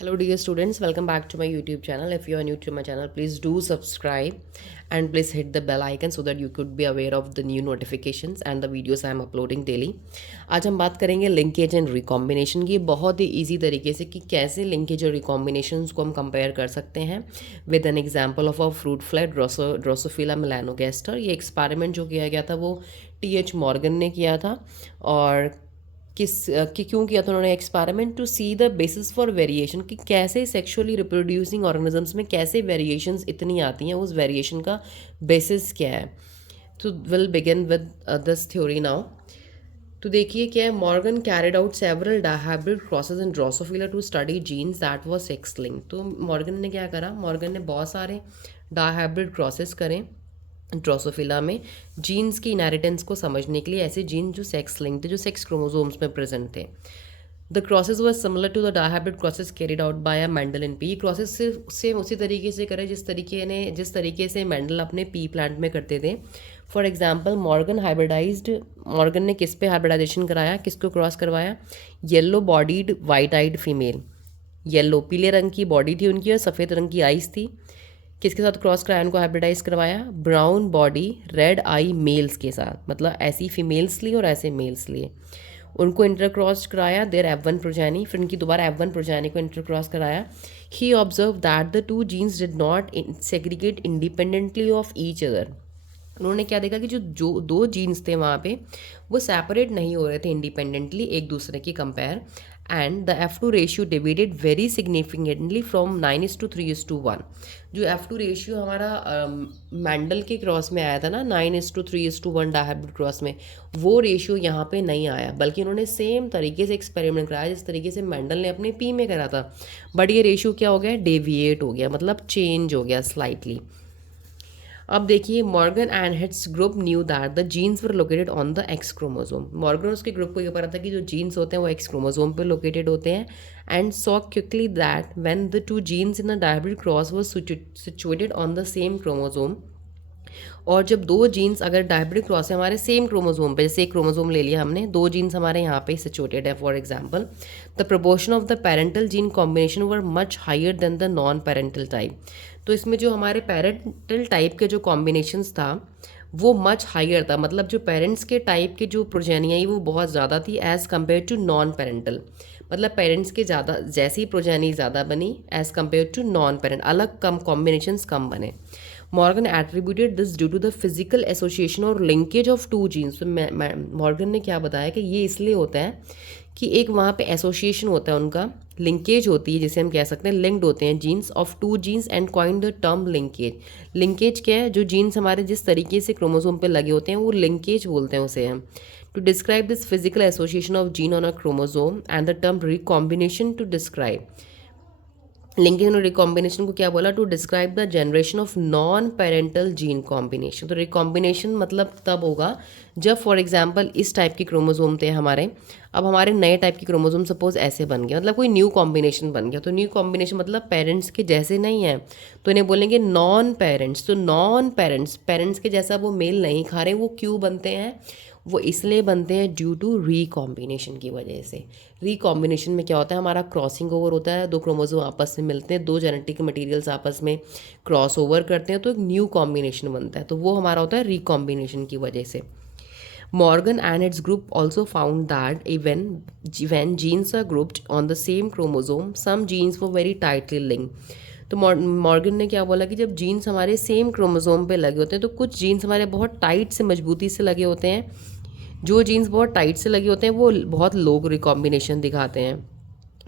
Hello dear students, welcome back to my YouTube channel. If you are new to my channel, please do subscribe and please hit the bell icon so that you could be aware of the new notifications and the videos I am uploading daily. आज हम बात करेंगे linkage and recombination की बहुत ही easy तरीके से कि कैसे लिंकेज और रिकॉम्बिनेशन को हम कंपेयर कर सकते हैं with an example of a fruit fly drosophila melanogaster. ये एक्सपेरिमेंट जो किया गया था वो TH मॉर्गन ने किया था और कि क्यों किया था उन्होंने experiment to see the basis for variation कि कैसे सेक्सुअली रिप्रोड्यूसिंग ऑर्गेनिजम्स में कैसे वेरिएशंस इतनी आती हैं, उस वेरिएशन का बेसिस क्या है। तो will begin with this theory now. तो देखिए क्या है, Morgan carried out several dihybrid crosses in Drosophila to study genes that was sex linked. तो मॉर्गन ने क्या करा, मॉर्गन ने बहुत सारे डायहाइब्रिड क्रॉसेस करें ड्रोसोफिला में जीन्स की इनहेरिटेंस को समझने के लिए, ऐसे जीन जो सेक्स लिंक्ड थे, जो सेक्स क्रोमोसोम्स में प्रेजेंट थे। The crosses were similar to the dihybrid crosses carried out by Mendel in pea. Crosses सिर्फ सेम उसी तरीके से करे जिस तरीके से मेंडल अपने पी प्लांट में करते थे। फॉर एग्जाम्पल मॉर्गन ने किस पे हाइब्रिडाइजेशन कराया, किसको क्रॉस करवाया? Yellow bodied white eyed female, yellow पीले रंग की बॉडी थी उनकी और सफ़ेद रंग की आइज थी। किसके साथ क्रॉस कराया, उनको हाइब्रिडाइज करवाया? ब्राउन बॉडी रेड आई मेल्स के साथ, मतलब ऐसी फीमेल्स लिए और ऐसे मेल्स लिए। उनको इंटरक्रॉस कराया देयर F1 प्रोजेनी, फिर उनकी दोबारा F1 प्रोजेनी को इंटरक्रॉस कराया। He observe that the two genes did not segregate independently of each other. उन्होंने क्या देखा कि जो दो जीन्स थे वहाँ पे वो सेपरेट नहीं हो रहे थे इंडिपेंडेंटली एक दूसरे की compare. And the F2 ratio divided very significantly from 9:3:1। जो F2 रेशियो हमारा मैंडल के क्रॉस में आया था ना, 9:3:1 डायहाइब्रिड क्रॉस में, वो रेशियो यहाँ पे नहीं आया, बल्कि उन्होंने सेम तरीके से एक्सपेरिमेंट कराया जिस तरीके से मैंडल ने अपने पी में करा था। बट ये रेशियो क्या हो गया, डेविएट हो गया, मतलब चेंज हो गया स्लाइटली। अब देखिए, Morgan and his group knew that the genes were located on the X chromosome. Morgan और उसके ग्रुप को ये पता था कि जो जीन्स होते हैं वो एक्स क्रोमोसोम पे लोकेटेड होते हैं। And saw quickly that when the two genes in the dihybrid cross were situated on the same chromosome. और जब दो जीन्स अगर डायहाइब्रिड क्रॉस है हमारे सेम क्रोमोसोम पे, जैसे एक क्रोमोसोम ले लिया हमने, दो जीन्स हमारे यहाँ पे सिचुएटेड है, for example the proportion of the parental gene combination were much higher than the non parental type. तो इसमें जो हमारे पेरेंटल टाइप के जो कॉम्बिनेशंस था वो मच हायर था, मतलब जो पेरेंट्स के टाइप के जो प्रोजेनी आई वो बहुत ज़्यादा थी as compare to non parental. मतलब पेरेंट्स के ज़्यादा जैसी प्रोजेनी ज़्यादा बनी as compare to non parent, अलग कम कॉम्बिनेशंस कम बने। Morgan attributed this due to the physical association और लिंकेज ऑफ टू जीन्स। तो मॉर्गन ने क्या बताया कि ये इसलिए होता है कि एक वहाँ पे एसोसिएशन होता है, उनका लिंकेज होती है, जिसे हम कह सकते हैं लिंक्ड होते हैं genes of two genes and coined the term linkage. Linkage क्या है, जो जीन्स हमारे जिस तरीके से क्रोमोसोम पे लगे होते हैं वो लिंकेज बोलते हैं उसे हम। To describe this physical association of gene on a chromosome and the term recombination to describe linkage और रिकॉम्बिनेशन को क्या बोला, to describe the generation of non parental gene combination. तो रिकॉम्बिनेशन मतलब तब होगा जब फॉर एग्जांपल इस टाइप के क्रोमोसोम थे हमारे, अब हमारे नए टाइप के क्रोमोसोम सपोज ऐसे बन गया, मतलब कोई न्यू कॉम्बिनेशन बन गया। तो न्यू कॉम्बिनेशन मतलब पेरेंट्स के जैसे नहीं है, तो इन्हें बोलेंगे नॉन पेरेंट्स। तो नॉन पेरेंट्स, पेरेंट्स के जैसा वो मेल नहीं खा रहे, वो क्यों बनते हैं, वो इसलिए बनते हैं ड्यू टू रिकॉम्बिनेशन की वजह से। रिकॉम्बिनेशन में क्या होता है, हमारा क्रॉसिंग ओवर होता है, दो क्रोमोसोम आपस में मिलते हैं, दो जेनेटिक मटेरियल्स आपस में क्रॉस ओवर करते हैं तो एक न्यू कॉम्बिनेशन बनता है, तो वो हमारा होता है रिकॉम्बिनेशन की वजह से। Morgan and its group also found that even when genes are grouped on the same chromosome, some genes were very tightly linked. तो मॉर्गन ने क्या बोला कि जब जीन्स हमारे सेम क्रोमोसोम पे लगे होते हैं तो कुछ जीन्स हमारे बहुत टाइट से, मजबूती से लगे होते हैं। जो जीन्स बहुत टाइट से लगे होते हैं वो बहुत लो रिकॉम्बिनेशन दिखाते हैं,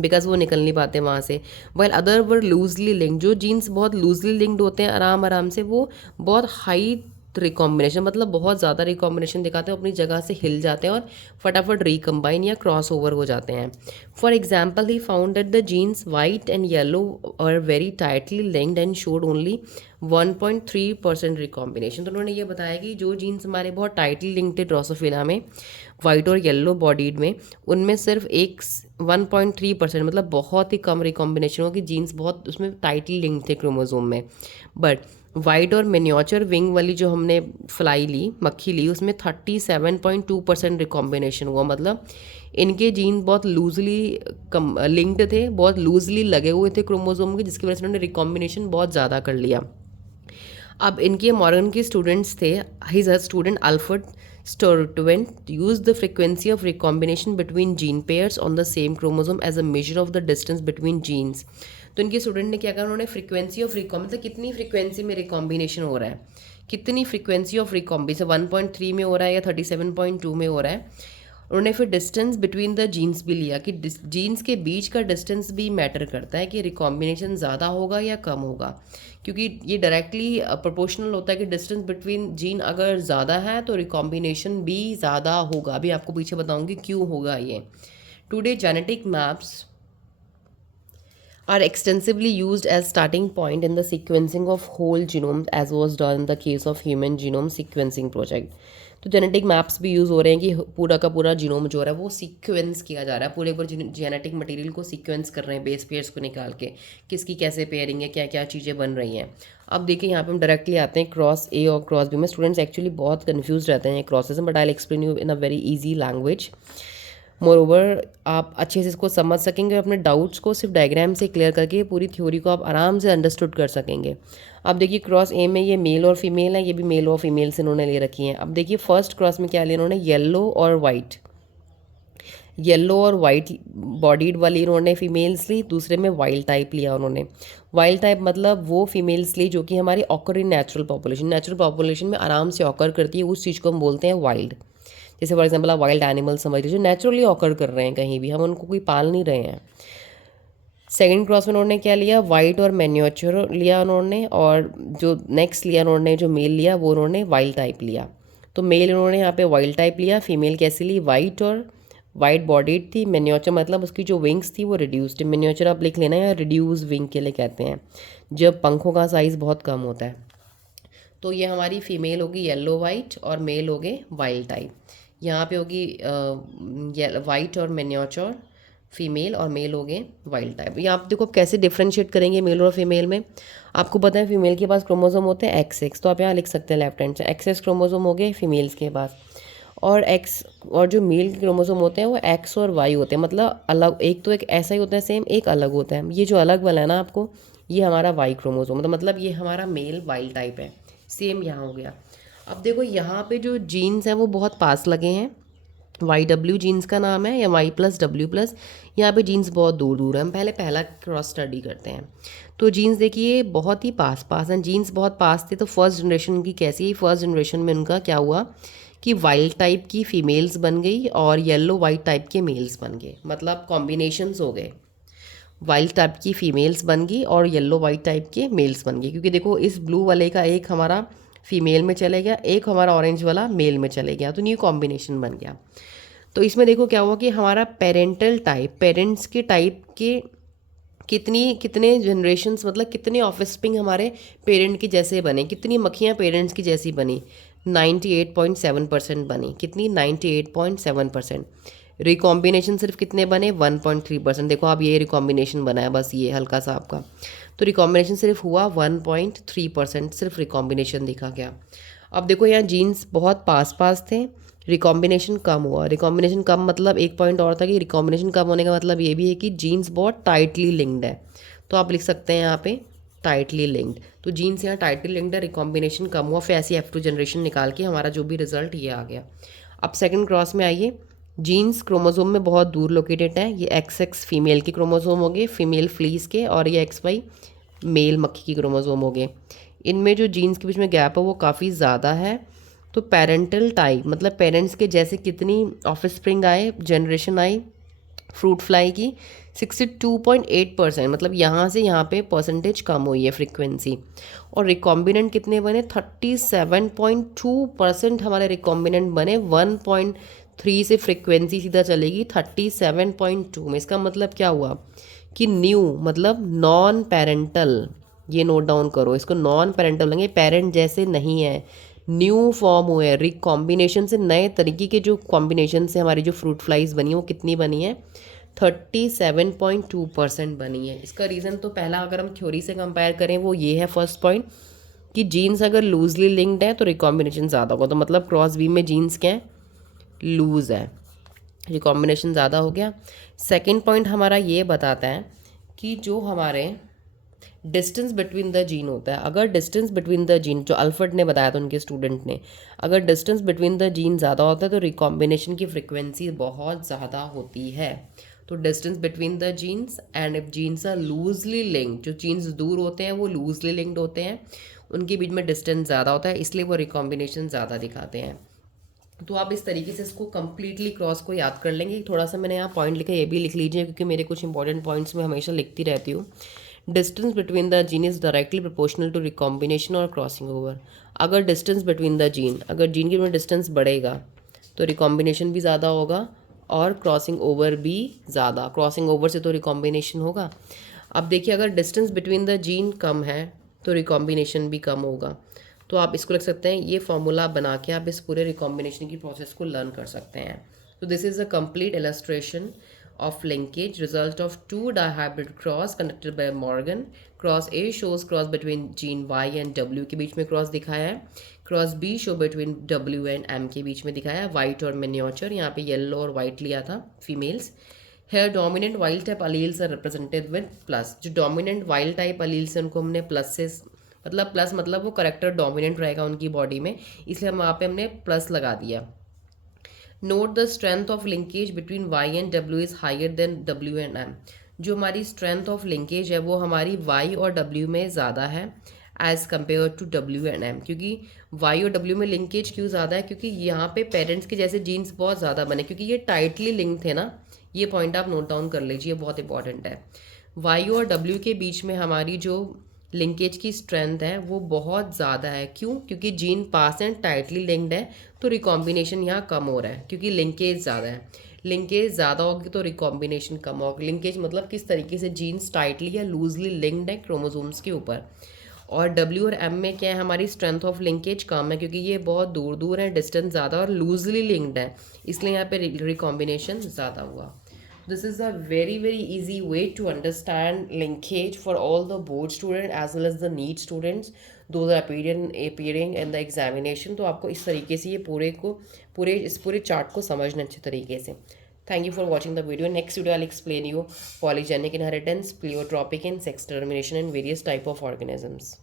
बिकॉज वो निकल नहीं पाते वहाँ से। वेल अदर वर लूजली लिंक्ड, जो जीन्स बहुत लूजली लिंक्ड होते हैं आराम आराम से, वो बहुत हाई रिकॉम्बिनेशन, मतलब बहुत ज़्यादा रिकॉम्बिनेशन दिखाते हैं, अपनी जगह से हिल जाते हैं और फटाफट रिकम्बाइन या क्रॉस ओवर हो जाते हैं। For example he found that the genes white and yellow are very tightly linked and showed only 1.3% recombination. तो उन्होंने ये बताया कि जो जीन्स हमारे बहुत टाइटली लिंक्ड थे ड्रोसोफिला में, वाइट और येलो बॉडीड में, उनमें सिर्फ 1.3%, मतलब बहुत ही कम रिकॉम्बिनेशन हो कि जीन्स बहुत उसमें टाइटली लिंक्ड थे क्रोमोसोम में। बट वाइट और मिनिएचर विंग वाली जो हमने फ्लाई ली, मक्खी ली, उसमें 37.2% रिकॉम्बिनेशन हुआ। मतलब इनके जीन बहुत लूजली लिंक्ड थे, बहुत लूजली लगे हुए थे क्रोमोसोम के, जिसकी वजह से उन्होंने रिकॉम्बिनेशन बहुत ज़्यादा कर लिया। अब इनके मॉर्गन के स्टूडेंट्स थे, his student Alfred Sturtevant use the frequency of recombination between gene pairs on the same chromosome as a measure of the distance between genes. तो इनके स्टूडेंट ने क्या कहा, उन्होंने फ्रीक्वेंसी ऑफ मतलब कितनी फ्रीक्वेंसी में रिकॉम्बिनेशन हो रहा है, कितनी फ्रीक्वेंसी ऑफ रिकॉम्बिनेशन 1.3 में हो रहा है या 37.2 में हो रहा है। उन्होंने फिर डिस्टेंस बिटवीन द जीन्स भी लिया कि जीन्स के बीच का डिस्टेंस भी मैटर करता है कि रिकॉम्बिनेशन ज़्यादा होगा या कम होगा, क्योंकि ये डायरेक्टली प्रोपोर्शनल होता है कि डिस्टेंस बिटवीन जीन अगर ज़्यादा है तो रिकॉम्बिनेशन भी ज़्यादा होगा। अभी आपको पीछे बताऊंगी क्यों होगा ये। Today genetic maps are extensively used as starting point in the sequencing of whole genomes as was done in the case of human genome sequencing project। तो जेनेटिक मैप्स भी यूज़ हो रहे हैं कि पूरा का पूरा जीनोम जो हो रहा है वो सीक्वेंस किया जा रहा है, पूरे पूरे जेनेटिक मटेरियल को सीक्वेंस कर रहे हैं, बेस पेयर्स को निकाल के किसकी कैसे पेयरिंग है, क्या क्या चीज़ें बन रही हैं। अब देखिए यहाँ पे हम डायरेक्टली आते हैं क्रॉस ए और क्रॉस बी में। स्टूडेंट्स एक्चुअली बहुत कन्फ्यूज रहते हैं क्रॉसेस में, but I will explain you in a very easy language. Moreover आप अच्छे से इसको समझ सकेंगे, अपने डाउट्स को सिर्फ डायग्राम से क्लियर करके पूरी थ्योरी को आप आराम से अंडरस्टूड कर सकेंगे। अब देखिए क्रॉस ए में ये मेल और फीमेल है, ये भी मेल और फीमेल से इन्होंने ले रखी हैं। अब देखिए फर्स्ट क्रॉस में क्या लिया इन्होंने, येलो और वाइट, येलो और वाइट बॉडीड वाली इन्होंने फीमेल्स ली, दूसरे में वाइल्ड टाइप लिया उन्होंने। वाइल्ड टाइप मतलब वो फीमेल्स ली जो कि हमारी occur in natural population, natural population में आराम से ऑकर करती है, उस चीज़ को हम बोलते हैं वाइल्ड। जैसे फॉर एग्जाम्पल आप वाइल्ड एनिमल समझ लीजिए, जो नेचुरली ऑकर कर रहे हैं कहीं भी, हम उनको कोई पाल नहीं रहे हैं। सेकंड क्रॉस में उन्होंने क्या लिया, वाइट और मैन्योचर लिया उन्होंने, और जो नेक्स्ट लिया उन्होंने, जो मेल लिया वो उन्होंने वाइल्ड टाइप लिया। तो मेल उन्होंने यहाँ पे वाइल्ड टाइप लिया, फीमेल कैसे ली, वाइट और वाइट बॉडीड थी। मैन्योचर मतलब उसकी जो विंग्स थी वो रिड्यूस्ड, मैन्योचर आप लिख लेना, या रिड्यूस विंग के लिए कहते हैं जब पंखों का साइज़ बहुत कम होता है। तो ये हमारी फीमेल होगी येलो वाइट और मेल हो गए वाइल्ड टाइप। यहाँ पे होगी वाइट और मैन्योचर फीमेल, और मेल हो गए वाइल्ड टाइप। यहाँ आप देखो आप कैसे डिफ्रेंशिएट करेंगे मेल और फीमेल में। आपको पता है फीमेल के पास क्रोमोसोम होते हैं XX, तो आप यहाँ लिख सकते हैं लेफ्ट हैंड से XX क्रोमोसोम हो गए फीमेल्स के पास, और X, और जो मेल के क्रोमोसोम होते हैं वो X और Y होते हैं, मतलब अलग, एक तो एक ऐसा ही होता है सेम, एक अलग होता है। ये जो अलग वाला है ना आपको, ये हमारा Y क्रोमोसोम, मतलब ये हमारा मेल वाइल्ड टाइप है। सेम यहाँ हो गया। अब देखो यहाँ पे जो जीन्स हैं वो बहुत पास लगे हैं, YW जीन्स का नाम है, या Y+W+, यहाँ पे जीन्स बहुत दूर दूर है। हम पहले पहला क्रॉस स्टडी करते हैं। तो जीन्स देखिए बहुत ही पास पास हैं, जीन्स बहुत पास थे। तो फर्स्ट जनरेशन की कैसी, फर्स्ट जनरेशन में उनका क्या हुआ कि वाइल्ड टाइप की फीमेल्स बन गई और येलो वाइट टाइप के मेल्स बन गए, मतलब कॉम्बिनेशंस हो गए। वाइल्ड टाइप की फीमेल्स बन गई और येलो वाइट टाइप के मेल्स बन गए, क्योंकि देखो इस ब्लू वाले का एक हमारा फीमेल में चले गया, एक हमारा ऑरेंज वाला मेल में चले गया, तो न्यू कॉम्बिनेशन बन गया। तो इसमें देखो क्या हुआ कि हमारा पेरेंटल टाइप, पेरेंट्स के टाइप के कितने जनरेशन्स, मतलब कितने ऑफस्प्रिंग हमारे पेरेंट के जैसे बने, कितनी मक्खियाँ पेरेंट्स की जैसी बनी, 98.7% बनी। कितनी, 98.7%। रिकॉम्बिनेशन सिर्फ कितने बने, 1.3%। देखो अब ये रिकॉम्बिनेशन बना है बस, ये हल्का सा आपका, तो रिकॉम्बिनेशन सिर्फ हुआ 1.3%, सिर्फ रिकॉम्बिनेशन देखा गया। अब देखो यहाँ जीन्स बहुत पास पास थे, रिकॉम्बिनेशन कम हुआ। रिकॉम्बिनेशन कम मतलब एक पॉइंट और था कि रिकॉम्बिनेशन कम होने का मतलब ये भी है कि जीन्स बहुत टाइटली लिंक्ड है, तो आप लिख सकते हैं यहाँ पे टाइटली लिंक्ड। तो जीन्स यहाँ टाइटली लिंक्ड है, रिकॉम्बिनेशन कम हुआ, फिर ऐसी F2 जनरेशन निकाल के हमारा जो भी रिजल्ट ये आ गया। अब सेकंड क्रॉस में आइए, जीन्स क्रोमोसोम में बहुत दूर लोकेटेड है। ये XX फीमेल के क्रोमोसोम हो गए, फीमेल फ्लीस के, और ये XY मेल मक्खी की क्रोमोसोम हो गए। इनमें जो जीन्स के बीच में गैप है वो काफ़ी ज़्यादा है। तो पेरेंटल टाइप मतलब पेरेंट्स के जैसे कितनी ऑफस्प्रिंग आए, जनरेशन आई फ्रूट फ्लाई की, 62.8%, मतलब यहाँ से यहाँ पे परसेंटेज कम हुई है फ्रीक्वेंसी। और रिकॉम्बिनेंट कितने बने, 37.2% हमारे रिकॉम्बिनेंट बने। 1.3 से फ्रीक्वेंसी सीधा चलेगी 37.2 में। इसका मतलब क्या हुआ कि न्यू मतलब नॉन पेरेंटल, ये नोट डाउन करो, इसको नॉन पेरेंटल लेंगे, पेरेंट जैसे नहीं है, न्यू फॉर्म हुए हैं। रिकॉम्बिनेशन से नए तरीके के जो कॉम्बिनेशन से हमारी जो फ्रूट फ्लाइज बनी है वो कितनी बनी है, 37.2% बनी है। इसका रीज़न तो पहला अगर हम थ्योरी से कंपेयर करें वो ये है फर्स्ट पॉइंट कि जीन्स अगर लूजली लिंक्ड है तो रिकॉम्बिनेशन ज़्यादा होगा। तो मतलब क्रॉस बी में जीन्स क्या है, लूज़ है, रिकॉम्बिनेशन ज़्यादा हो गया। सेकंड पॉइंट हमारा ये बताता है कि जो हमारे डिस्टेंस बिटवीन द जीन होता है, अगर डिस्टेंस बिटवीन द जीन, जो अल्फर्ड ने बताया था उनके स्टूडेंट ने, अगर डिस्टेंस बिटवीन द जीन ज़्यादा होता है तो रिकॉम्बिनेशन की फ्रिक्वेंसी बहुत ज़्यादा होती है। तो distance between the genes and if genes are loosely linked, जो जीन्स दूर होते हैं वो लूजली लिंक्ड होते हैं, उनके बीच में डिस्टेंस ज़्यादा होता है, इसलिए वो रिकॉम्बिनेशन ज़्यादा दिखाते हैं। तो आप इस तरीके से इसको कम्प्लीटली क्रॉस को याद कर लेंगे। थोड़ा सा मैंने यहाँ पॉइंट लिखा, ये भी लिख लीजिए क्योंकि मेरे कुछ इंपॉर्टेंट पॉइंट्स मैं हमेशा लिखती रहती हूँ। Distance between the gene is directly proportional to recombination और क्रॉसिंग ओवर। अगर डिस्टेंस बिटवीन द जीन, अगर जीन के बीच में डिस्टेंस बढ़ेगा तो रिकॉम्बिनेशन भी ज़्यादा होगा और क्रॉसिंग ओवर भी ज़्यादा, क्रॉसिंग ओवर से तो रिकॉम्बिनेशन होगा। अब देखिए अगर डिस्टेंस बिटवीन द जीन कम है तो रिकॉम्बिनेशन भी कम होगा। तो आप इसको लिख सकते हैं, ये फॉर्मूला बना के आप इस पूरे रिकॉम्बिनेशन की प्रोसेस को लर्न कर सकते हैं। तो this is a complete illustration of linkage result of two dihybrid cross conducted by Morgan. Cross A shows cross between gene Y and W के बीच में क्रॉस दिखाया है, cross B show between W and M के बीच में दिखाया है, वाइट और मिनिएचर, यहाँ पे येलो और वाइट लिया था females. Here dominant wild type alleles are represented with plus, जो डोमिनेंट वाइल्ड टाइप अलील्स हैं उनको हमने प्लस से, मतलब प्लस मतलब वो करेक्टर डोमिनेंट रहेगा उनकी बॉडी में, इसलिए हम वहाँ पे हमने प्लस लगा दिया। Note the strength of linkage between Y and W is higher than W and M. जो हमारी स्ट्रेंथ ऑफ लिंकेज है वो हमारी वाई और डब्ल्यू में ज़्यादा है as compare to W and M. क्योंकि वाई और डब्ल्यू में लिंकेज क्यों ज़्यादा है, क्योंकि यहाँ पे पेरेंट्स के जैसे जीन्स बहुत ज़्यादा बने, क्योंकि ये टाइटली लिंक थे ना। ये पॉइंट आप नोट डाउन कर लीजिए, बहुत इंपॉर्टेंट है। वाई और डब्ल्यू के बीच में हमारी जो लिंकेज की स्ट्रेंथ है वो बहुत ज़्यादा है। क्यों? क्योंकि gene pass and tightly linked है, तो रिकॉम्बिनेशन यहाँ कम हो रहा है क्योंकि लिंकेज ज़्यादा है। लिंकेज ज़्यादा होगी तो रिकॉम्बिनेशन कम होगा। लिंकेज मतलब किस तरीके से जीन्स टाइटली या लूजली लिंक्ड है क्रोमोसोम्स के ऊपर। और डब्ल्यू और एम में क्या है, हमारी स्ट्रेंथ ऑफ लिंकेज कम है क्योंकि ये बहुत दूर दूर है, डिस्टेंस ज़्यादा और लूजली लिंक्ड है, इसलिए यहाँ पे रिकॉम्बिनेशन ज़्यादा हुआ। This is a very easy way to understand linkage for all the board student as well as the NEET students. Those are appearing in the examination. तो आपको इस तरीके से ये इस पूरे चार्ट को समझना अच्छे तरीके से। Thank you for watching the video. Next video I'll explain you polygenic inheritance, pleiotropic and sex determination and various type of organisms.